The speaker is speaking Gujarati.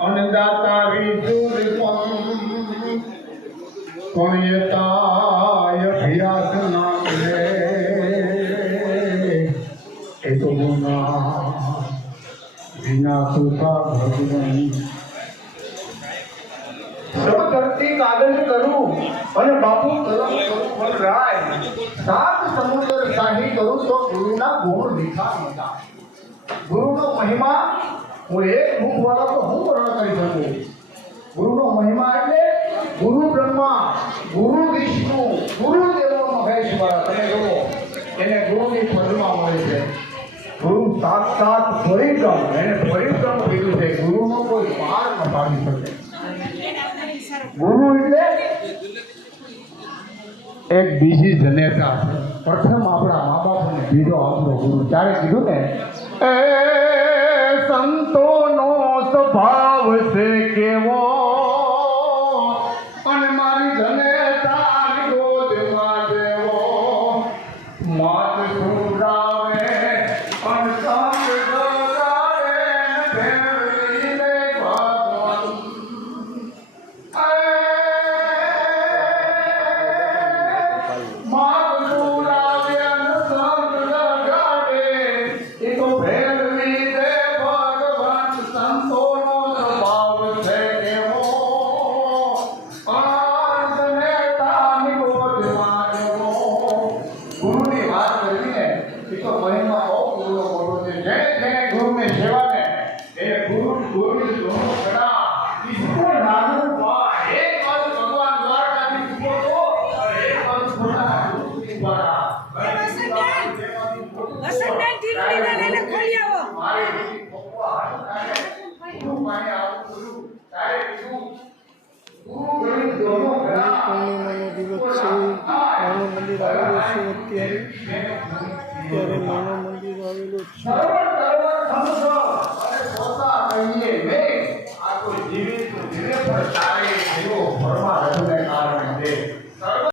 અનદાતારી જુલપમ કોયતાય ભિયાસ નામે એ તો ગુના વિના સુખા ભગવાન ધરતી કાગળ કરું અને બાપુ કલમ કરું પણ રાય સાત સમુદ્ર શાહી કરું તો ગુરુના ગુણ દીખા નતા ગુરુનો મહિમા હું એક મુખ વાળા તો હું વર્ણન કરી શકું ગુરુનો મહિમા એટલે ગુરુ બ્રહ્મા ગુરુ વિષ્ણુ ગુરુ દેવો મહેશ્વર તમે જુઓ એને ગુરુની પદમાં મળે છે ગુરુ સાક્ષાત પરિબ્રહ્મ એને પરિબ્રહ્મ કીધું છે ગુરુનો કોઈ પાર ન પાડી શકે ગુરુ એટલે એક બીજી જનેતા છે પ્રથમ આપણા મા બાપને બીજો આપણો ગુરુ ત્યારે કીધું ને એ સંતોનો સ્વભાવ છે કેવો અને મારી જનેતા ગોદમાં દેવો માત સુરાવે અને સંગ ગગાવે ફેરવીને ભગવાન માત સુરાવે અને સંગ ગગાવે એ તો ફેરવી દે ભગવાન સંતોનો સ્વભાવ છે એવો અનંતનેતાની ગોદમાં દેવો ગુરુની વાત કરીને એ તો મહિમા બહુ ગુરુનો બોલો છે જેને ગુરુની સેવાને એ ગુરુની ધૂનો કડા ઈશ્વર નાનું પા એક પદ ભગવાન દ્વારકાથી ઉભો તો એક પદ પોતાના ગુરુની દ્વારા વસંતદાન ટીકડીને લઈને ખોલી આવો મારી પપ્પા હાથ ગુરુ માને આવું ગુરુ તારે કીધું ગુરુ ગણિત ધોનો કડા પૂર્ણિમાનો દિવસ છે માનવ મંદિર આવેલું છે અત્યારે માનવ મંદિર આવેલું છે